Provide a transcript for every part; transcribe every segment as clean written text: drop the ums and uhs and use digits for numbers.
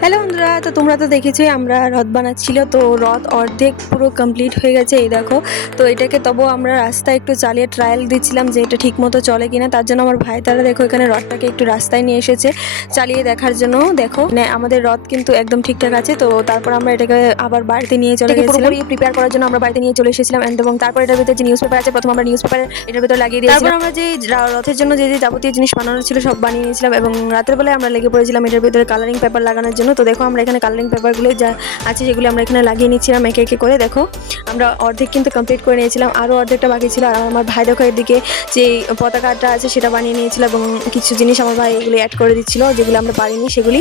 Hello বন্ধুরা, তো তোমরা তো দেখেছোই আমরা রথ বানাচ্ছিল। তো রথ অর্ধেক পুরো কমপ্লিট হয়ে গেছে, এই দেখো। তো এটাকে তবুও আমরা রাস্তায় একটু চালিয়ে ট্রায়াল দিচ্ছিলাম যে এটা ঠিক মতো চলে কিনা। তার জন্য আমার ভাই তারা দেখো এখানে রথটাকে একটু রাস্তায় নিয়ে এসেছে চালিয়ে দেখার জন্য। দেখো আমাদের রথ কিন্তু একদম ঠিকঠাক আছে। তো তারপর আমরা এটাকে আবার বাড়িতে নিয়ে চলে গেছিলাম, পুরোপুরি প্রিপেয়ার করার জন্য আমরা বাড়িতে নিয়ে চলে এসেছিলাম। এবং তারপর এটার ভিতরে যে নিউজ পেপার আছে, প্রথম আমরা নিউজ পেপার এটার ভিতরে লাগিয়ে দিয়েছিলাম। তারপর আমরা যে রথের জন্য যে যে যাবতীয় জিনিস বানানো ছিল সব বানিয়ে নিয়েছিলাম এবং রাতের বেলায় আমরা লেগে পড়েছিলাম এটার ভিতরে কালারিং পেপার লাগানোর জন্য। তো দেখো আমরা এখানে কালারিং পেপারগুলো যা আছে সেগুলো আমরা এখানে লাগিয়ে নিচ্ছিলাম একে একে করে। দেখো আমরা অর্ধেক কিন্তু কমপ্লিট করে নিয়েছিলাম, আরও অর্ধেকটা বাকি ছিল। আর আমার ভাই দেখো এদিকে যে পতাকাটা আছে সেটা বানিয়ে নিয়েছিল এবং কিছু জিনিস আমার ভাই এগুলি অ্যাড করে দিচ্ছিল যেগুলো আমরা পারিনি সেগুলি।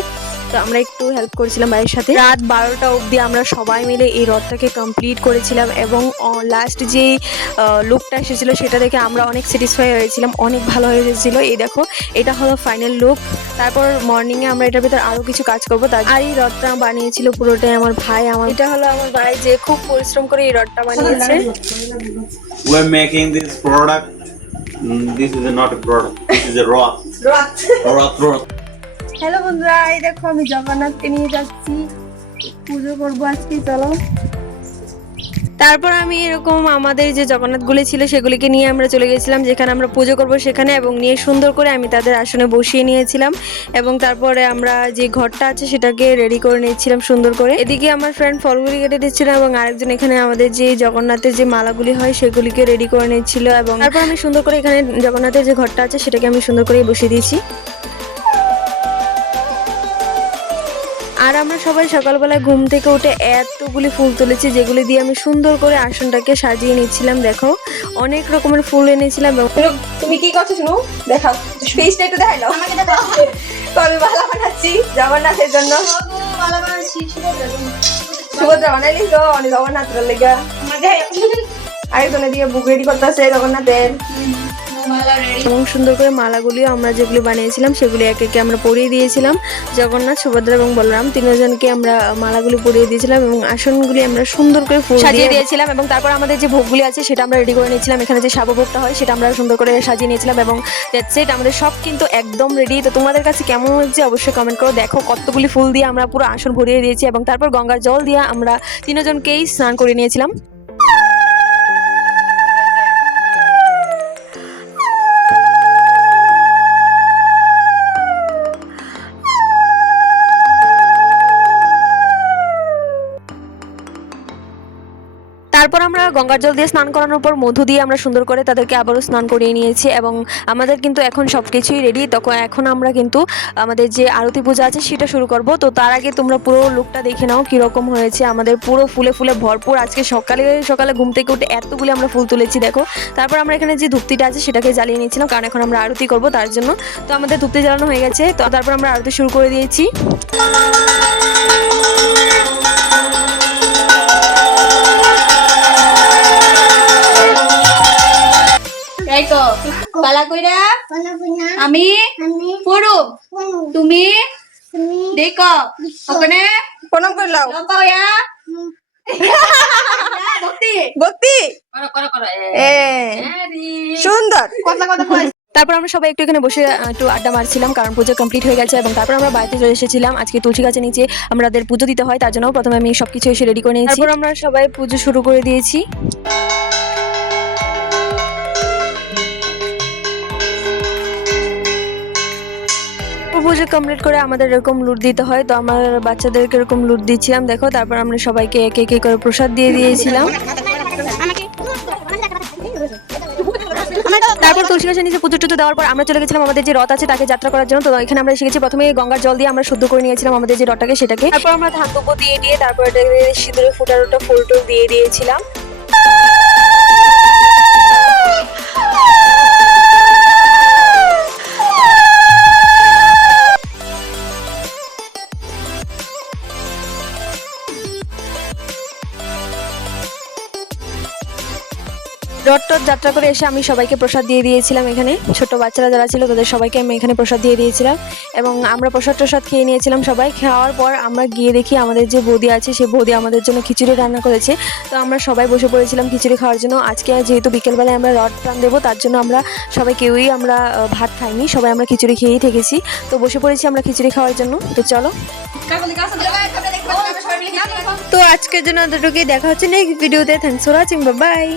তো আমরা একটু হেল্প করেছিলাম ভাইয়ের সাথে। রাত 12টা অবধি আমরা সবাই মিলে এই রথটাকে কমপ্লিট করেছিলাম এবং লাস্ট যে লুকটা এসেছিলো সেটা দেখে আমরা অনেক স্যাটিসফাই হয়েছিলাম, অনেক ভালো হয়ে গেছিলো। এই দেখো এটা হলো ফাইনাল লুক। তারপর মর্নিংয়ে আমরা এটার ভিতরে আরও কিছু কাজ করবো। আর এই রথটা বানিয়েছিল পুরোটাই আমার ভাই। এটা হলো আমার ভাই যে খুব পরিশ্রম করে এই রথটা বানিয়েছে। We're making this product. This is not a product. This is a rock. Rock. Hello বন্ধুরা, এই দেখো আমি জগন্নাথকে নিয়ে যাচ্ছি, পুজো করবো আজকে, চলো। তারপর আমি এরকম আমাদের যে জগন্নাথগুলি ছিল সেগুলিকে নিয়ে আমরা চলে গেছিলাম যেখানে আমরা পুজো করব সেখানে, এবং নিয়ে সুন্দর করে আমি তাদের আসনে বসিয়ে নিয়েছিলাম। এবং তারপরে আমরা যে ঘরটা আছে সেটাকে রেডি করে নিয়েছিলাম সুন্দর করে। এদিকে আমার ফ্রেন্ড ফলগুলি কেটে দিচ্ছিল এবং আরেকজন এখানে আমাদের যে জগন্নাথের যে মালাগুলি হয় সেগুলিকে রেডি করে নিচ্ছিল। এবং তারপর আমি সুন্দর করে এখানে জগন্নাথের যে ঘরটা আছে সেটাকে আমি সুন্দর করে বসিয়ে দিয়েছি। আর আমরা সবাই সকালবেলায় ঘুম থেকে উঠে এতগুলি ফুল তুলেছি যেগুলি দিয়ে আমি সুন্দর করে আসনটাকে সাজিয়ে নিচ্ছিলাম। দেখো অনেক রকমের ফুল এনেছিলাম। তুমি কি করছো শুনো, দেখাও ফেসটা একটু দেখাইলো আমাকে। দেখো তো আমি মালা বানাচ্ছি জগন্নাথের জন্য। সুভদ্রা বানাইলি তো অনেক জগন্নাথের লেগা। আরেকজনে দিয়ে বুক রেডি করতেছে জগন্নাথের। এবং সুন্দর করে মালাগুলিও আমরা যেগুলি বানিয়েছিলাম সেগুলি একে একে আমরা পরিয়ে দিয়েছিলাম। জগন্নাথ, সুভদ্রা এবং বলরাম তিনজনকে আমরা মালাগুলি পরিয়ে দিয়েছিলাম এবং আসনগুলি আমরা সুন্দর করে ফুল সাজিয়ে দিয়েছিলাম। এবং তারপর আমাদের যে ভোগগুলি আছে সেটা আমরা রেডি করে নিয়েছিলাম। এখানে যে সাবু ভোগটা হয় সেটা আমরা সুন্দর করে সাজিয়ে নিয়েছিলাম এবং দ্যাটস ইট, আমাদের সব কিন্তু একদম রেডি। তো তোমাদের কাছে কেমন হচ্ছে অবশ্যই কমেন্ট করো। দেখো কতগুলি ফুল দিয়ে আমরা পুরো আসন ভরিয়ে দিয়েছি এবং তারপর গঙ্গার জল দিয়ে আমরা তিনজনকেই স্নান করে নিয়েছিলাম। তারপর আমরা গঙ্গার জল দিয়ে স্নান করানোর পর মধু দিয়ে আমরা সুন্দর করে তাদেরকে আবারও স্নান করিয়ে নিয়েছি এবং আমাদের কিন্তু এখন সব কিছুই রেডি। তখন এখন আমরা কিন্তু আমাদের যে আরতি পূজা আছে সেটা শুরু করব। তো তার আগে তোমরা পুরো লুকটা দেখে নাও কীরকম হয়েছে। আমাদের পুরো ফুলে ফুলে ভরপুর। আজকে সকালে সকালে ঘুম থেকে উঠে এতগুলি আমরা ফুল তুলেছি দেখো। তারপর আমরা এখানে যে ধূপটিটা আছে সেটাকে জ্বালিয়ে নিয়েছিলাম কারণ এখন আমরা আরতি করব তার জন্য। তো আমাদের ধূপটি জ্বালানো হয়ে গেছে। তো তারপর আমরা আরতি শুরু করে দিয়েছি। পালা কইরা আমি পুরু তুমি দেখো ওখানে প্রণাম করলাম সুন্দর কথা কথা। তারপর আমরা সবাই একটু এখানে বসে একটু আড্ডা মারছিলাম কারণ পুজো কমপ্লিট হয়ে গেছে। এবং তারপর আমরা বাড়িতে চলে এসেছিলাম। আজকে তুলসী গাছের নিচে আমাদের পুজো দিতে হয় তার জন্য প্রথমে আমি সবকিছু এসে রেডি করে নিয়েছি। তারপর আমরা সবাই পুজো শুরু করে দিয়েছি। পুজো কমপ্লিট করে আমাদের এরকম লুট দিতে হয়, তো আমার বাচ্চাদেরকে এরকম লুট দিচ্ছিলাম দেখো। তারপর আমরা সবাইকে একে একে করে প্রসাদ দিয়ে দিয়েছিলাম। তারপর তুলসী গাছের নিচে পুজো টুজো দেওয়ার পর আমরা চলে গেছিলাম আমাদের যে রথ আছে তাকে যাত্রা করার জন্য। তো এখানে আমরা এসে গেছি, প্রথমে গঙ্গার জল দিয়ে আমরা শুদ্ধ করে নিয়েছিলাম আমাদের যে রথটাকে সেটাকে। তারপর আমরা ধান দুব্বো দিয়ে তারপর এটাকে সিঁদুরে ফুটানোটা ফুল টুল দিয়ে দিয়েছিলাম। রথ টথ যাত্রা করে এসে আমি সবাইকে প্রসাদ দিয়ে দিয়েছিলাম। এখানে ছোট বাচ্চারা যারা ছিল তাদের সবাইকে আমি এখানে প্রসাদ দিয়ে দিয়েছিলাম এবং আমরা প্রসাদ টসাদ খেয়ে নিয়েছিলাম সবাই। খাওয়ার পর আমরা গিয়ে দেখি আমাদের যে বৌদি আছে সেই বৌদি আমাদের জন্য খিচুড়ি রান্না করেছে। তো আমরা সবাই বসে পড়েছিলাম খিচুড়ি খাওয়ার জন্য। আজকে যেহেতু বিকেলবেলায় আমরা রথ টান দেবো তার জন্য আমরা সবাই কেউই আমরা ভাত খাইনি, সবাই আমরা খিচুড়ি খেয়েই থেকেছি। তো বসে পড়েছি আমরা খিচুড়ি খাওয়ার জন্য। তো চলো, তো আজকের জন্য এতটুকুই। দেখা হচ্ছে নেক্সট ভিডিওতে। Thanks for watching, bye bye.